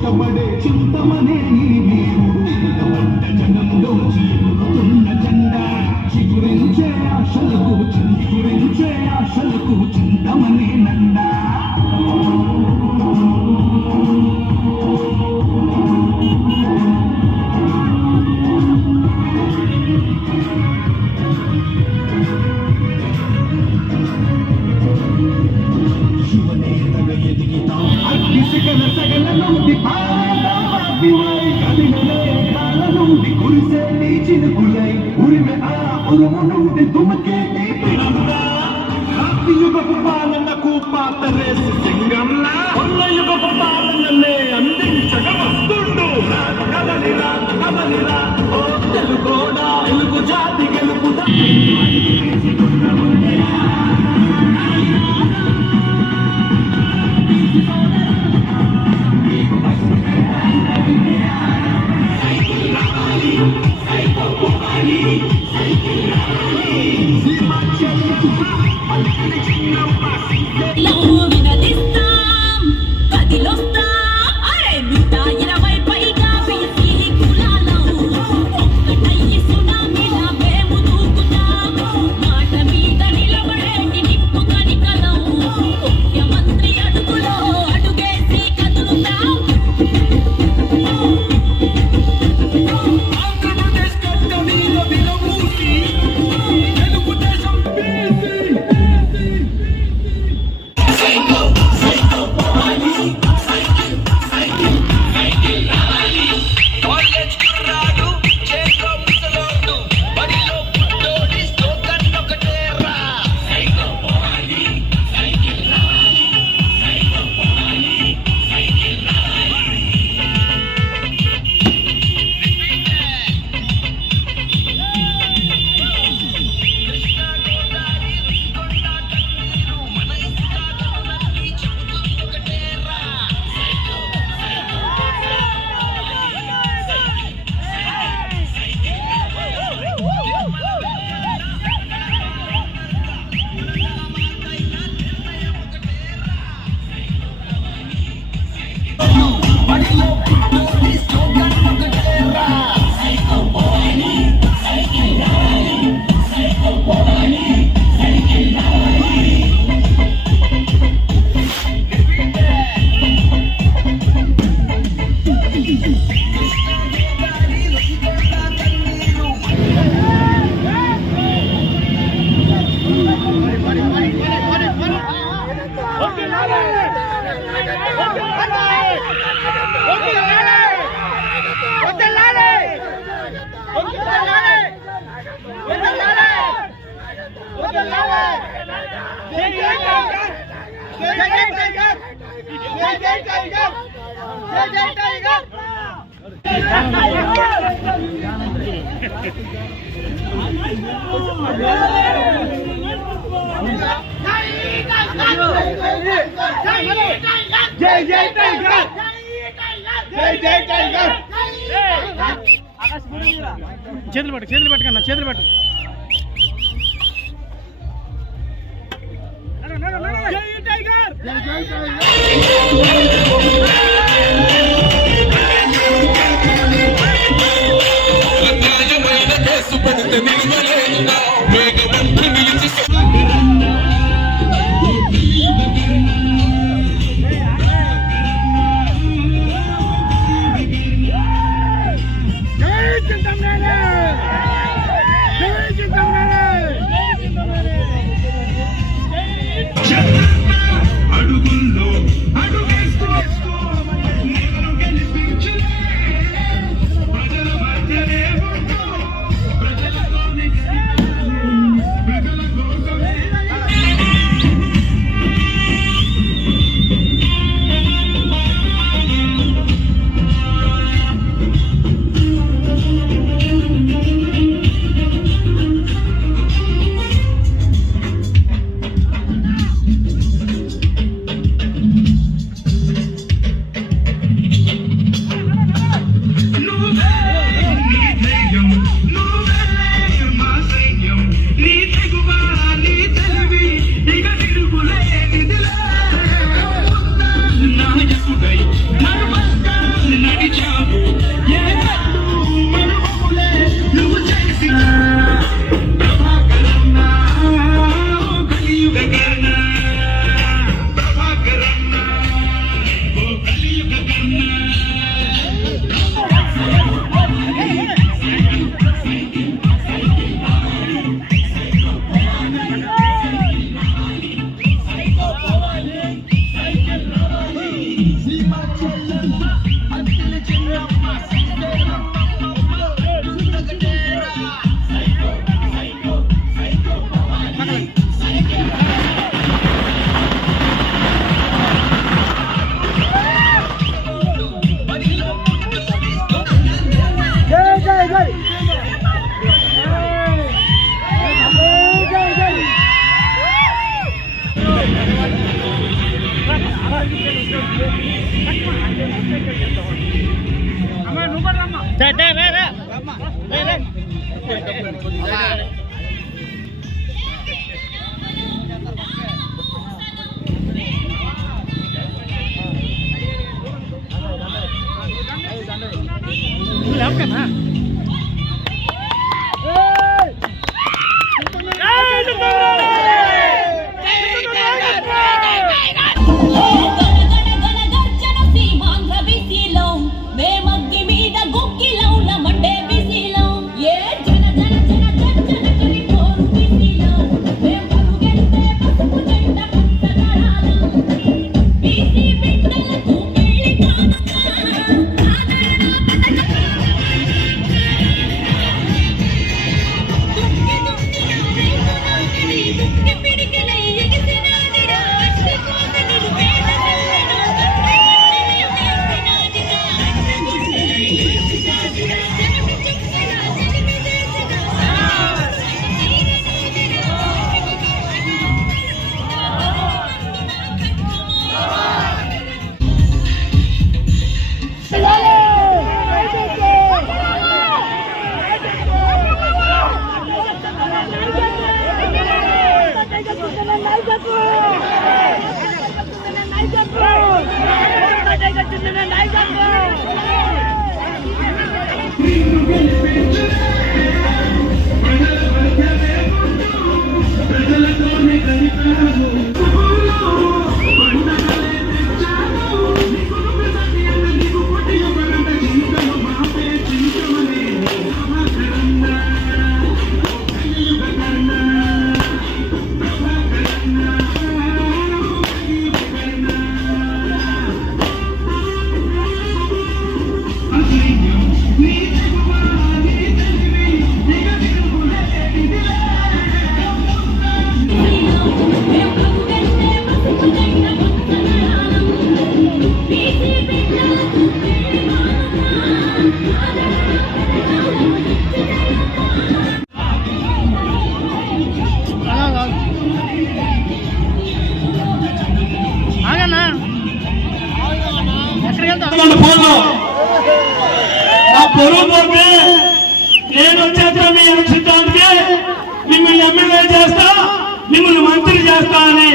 ఇష్టపడే చింతమనే నీ వీరుడు వంట జనంలో చీరుతున్న జెండా చిగురించే ఆశలకు చింతమనే నండా సగల నుండి నుండి కురిసే నీ చినుకులై ఉరిమె ఆ ఉరుము నుండి తుమకే యుగపు పాలనకు పాతరేసి సింగంలా కొన్న యుగపు పాలనలే అందించగ వస్తుండు కదలిరా కదలిరా ఓ తెలుగోడా తెలుగు జాతి గెలుపుదా చేతులు పట్టుకన్నా చేతులు పట్టు అడుగుల్లో అడుగేస్తూ నా పొరుగు పోతే నేను వచ్చేస్తా మీ ఎలక్షన్కి మిమ్మల్ని ఎమ్మెల్యే చేస్తా మిమ్మల్ని మంత్రి చేస్తా అని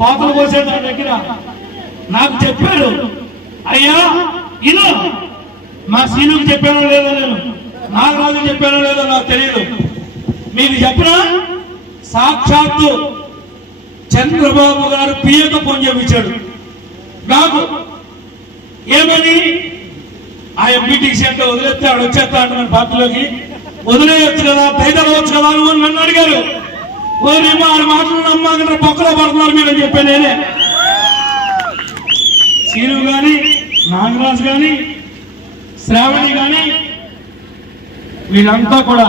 పాతలు పోసే నా దగ్గర నాకు చెప్పారు. అయ్యా ఇను మా సీనుకు చెప్పానో లేదో, నేను నాగరాజు చెప్పానో లేదో నాకు తెలియదు. మీకు చెప్పనా, సాక్షాత్తు చంద్రబాబు గారు పియ్యతో ఫోన్ చేయించాడు నాకు. ఏమని ఆ ఎంపీటీసీ అంటే వదిలేస్తే ఆడు వచ్చేస్తా అంటున్నాను పార్టీలోకి. వదిలేయచ్చు కదా, దయదలవచ్చు కదా అని నన్ను అడిగారు. వదిలేమో ఆడు మాటలు నమ్మకంటే పక్కలో పడుతున్నారు మీరు అని చెప్పాను నేనే. సీను గాని, నాగరాజు గాని, శ్రావణి గాని వీళ్ళంతా కూడా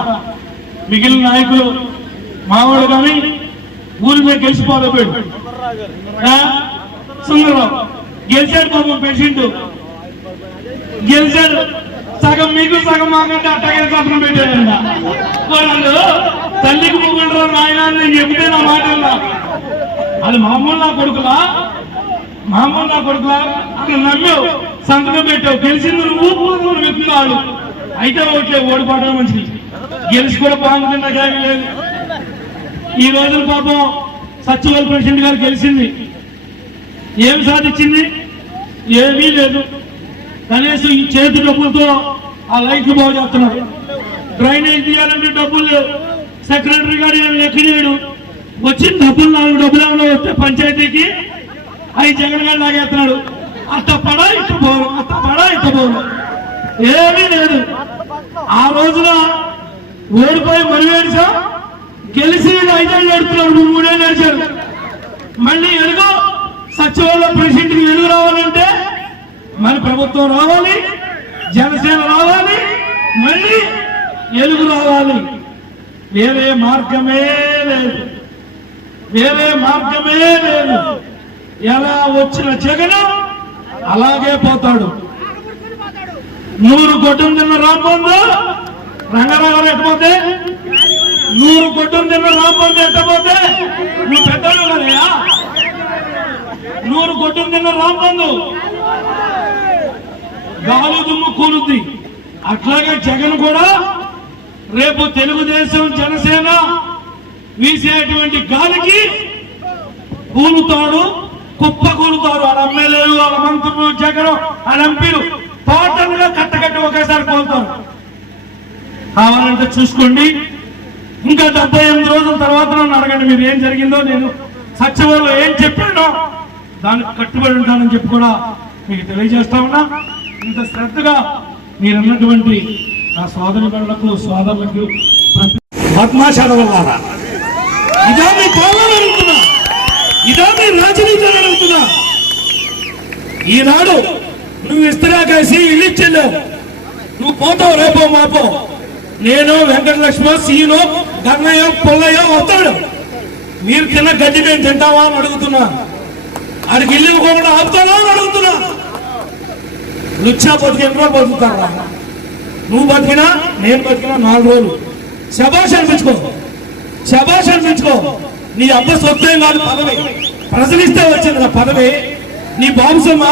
మిగిలిన నాయకులు మావాడు కానీ ఊరి మీద గెలిచిపోతాడు. సుందరరావు గెలిచాడు, పాపం పేషెంట్ గెలిచాడు. సగం మీకు సగం మాకంటే అట్టగే సత్రం పెట్టాడంట. వాళ్ళు తల్లికి ముగ్గురు నాయన నేను చెబితే నా మాట అది మామూలు నా కొడుకులా అక్కడ నమ్మావు, సంతకం పెట్టావు, గెలిచింది నువ్వు వెళ్తున్నాడు. అయితే ఓకే, ఓడిపోవడం మంచిది, గెలిచి కూడా బాగుంటుంది, నాకేమీ లేదు. ఈ రోజున పాపం సచివాలయ ప్రెసిడెంట్ గారు గెలిచింది, ఏమి సాధించింది? ఏమీ లేదు. కనీసం ఈ చేతి డబ్బులతో ఆ లైట్లు బాగు చేస్తున్నారు. డ్రైనేజ్ తీయాలంటే డబ్బులు లేవు. సెక్రటరీ గారు ఏమి లెక్క చేయడు. వచ్చిన డబ్బులు 4 డబ్బులు ఏమైనా వస్తే పంచాయతీకి అవి జగన్ గారు లాగేస్తున్నాడు. అట్ట పడా ఇట్టు పోరు, ఏమీ లేదు. ఆ రోజున ఓడిపోయి మరివేడిసా, గెలిచి 5 ఏళ్ళు నడుపుతున్నాడు, 3 ఏళ్ళు నడిచారు. మళ్ళీ ఎలుగు సచివాలయ ప్రెసిడెంట్కి వెలుగు రావాలంటే మన ప్రభుత్వం రావాలి, జనసేన రావాలి, మళ్ళీ ఎలుగు రావాలి. వేరే మార్గమే లేదు, వేరే మార్గమే లేదు. ఎలా వచ్చిన జగన్ అలాగే పోతాడు. 100 గొడ్డం తిన్న రాంబంధు రంగారావు ఎట్టపోతే, 100 గొడ్డం తిన్న రాంబంధు ఎట్టపోతే నువ్వు పెద్దలు కదయా. 100 గొడ్డం తిన్న రాంబంధు గాలి దుమ్ము కూలుద్ది. అట్లాగే జగన్ కూడా రేపు తెలుగుదేశం జనసేన వీసేటువంటి గాలికి కూలుతాడు, కుప్ప కూలుతారు. వాళ్ళ ఎమ్మెల్యేలు, వాళ్ళ మంత్రులు, జగన్, వాళ్ళ ఎంపీలు టోటల్గా కట్టకట్టి ఒకేసారి కోలుతారు. కావాలంటే చూసుకోండి. ఇంకా 78 రోజుల తర్వాత నన్ను అడగండి మీరు ఏం జరిగిందో. నేను సచివాలయంలో ఏం చెప్పానో దానికి కట్టుబడి ఉంటానని చెప్పి కూడా మీకు తెలియజేస్తా ఉన్నా. ఇంత శ్రద్ధగా మీరన్నటువంటి నా సోదరులకు సోదరులకు పద్మాశాలవారా, ఇదా మీ పాలన అడుగుతున్నా, ఇదా మీ రాజనీతి అడుగుతున్నా. ఈనాడు నువ్వు ఇస్తరాకేసి ఇల్లు ఇచ్చెళ్ళావు, నువ్వు పోతావు రేపో మాపో. నేను వెంకటలక్ష్మి, సీను, గన్నయ్య, పుల్లయ్య వస్తాడు. మీరు తిన్న గడ్డి మేము తింటావా అని అడుగుతున్నా. ఆడికి ఇల్లు ఇవ్వకుండా ఆపుతావా అని అడుగుతున్నా. లుచ్చా బతికి ఎన్ని రోజులు బతుకుతారా? నువ్వు బతికినా నేను బతికినా 4 రోజులు. శభాష్ అనిపించుకో, శభాష్ అనిపించుకో. నీ అబ్బ సొత్తేం కాదు పదవి, ప్రజలిస్తే వచ్చింది నా పదవి. నీ బాబు సొమ్మ,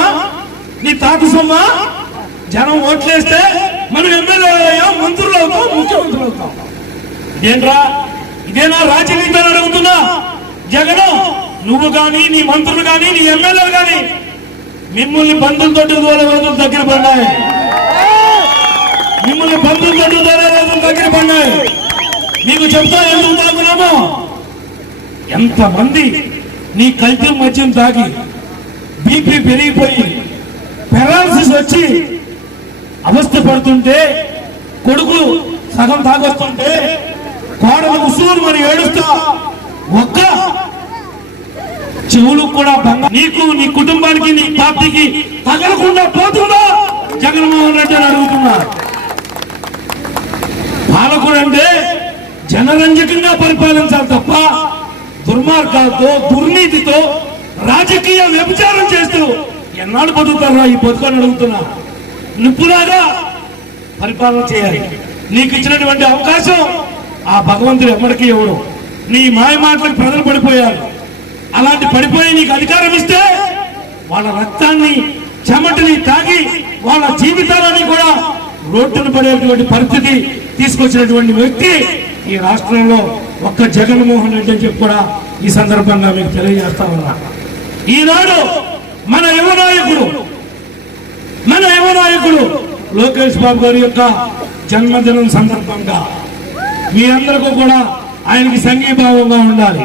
నీ తాత సొమ్మ. జనం ఓట్లేస్తే మనం ఎమ్మెల్యే అయ్యాం, మంత్రులు అవుతాం, ముఖ్యమంత్రులు అవుతాం. ఇదేంట్రా, ఇదేనా రాజనీతి అని అడుగుతున్నా. జగన్ నువ్వు కానీ, నీ మంత్రులు కానీ, నీ ఎమ్మెల్యేలు కానీ మిమ్మల్ని బంధువులతో రోజులు దగ్గర పడ్డాయి, మిమ్మల్ని బంధువులతో రోజులు దగ్గర పడ్డాయి. మీకు చెప్తా ఎందుకు తాగుతున్నామో. ఎంతమంది నీ కల్తీ మద్యం తాగి బీపీ పెరిగిపోయి పెరాలసిస్ వచ్చి అవస్థ పడుతుంటే, కొడుకు సగం తాగొస్తుంటే, కోడలు ఉసూరు మరి ఏడుస్తా ఒక్క చెవులు కూడా నీకు, నీ కుటుంబానికి, నీ పార్టీకి తగలకుండా పోతుందా జగన్మోహన్ రెడ్డి అని అడుగుతున్నా. పాలకుడు అంటే జనరంజకంగా పరిపాలించాలి తప్ప దుర్మార్గాలతో, దుర్నీతితో, రాజకీయ వ్యభిచారం చేస్తూ ఎన్నాళ్ళు బతుకుతారా ఈ బతుకని అడుగుతున్నా. నిప్పులాగా పరిపాలన చేయాలి. నీకు ఇచ్చినటువంటి అవకాశం ఆ భగవంతుడు ఎప్పటికీ ఎవడు. నీ మాయ మాటలకు ప్రజలు పడిపోయారు. అలాంటి పడిపోయి నీకు అధికారం ఇస్తే వాళ్ళ రక్తాన్ని, చెమటని తాగి వాళ్ళ జీవితాలని కూడా రోడ్డును పడేటువంటి పరిస్థితి తీసుకొచ్చినటువంటి వ్యక్తి ఈ రాష్ట్రంలో ఒక్క జగన్మోహన్ రెడ్డి అని చెప్పి కూడా ఈ సందర్భంగా మీకు తెలియజేస్తా ఉన్నా. ఈనాడు మన యువ నాయకుడు లోకేష్ బాబు గారి యొక్క జన్మదినం సందర్భంగా మీ అందరికీ కూడా ఆయనకి సంఘీభావంగా ఉండాలి.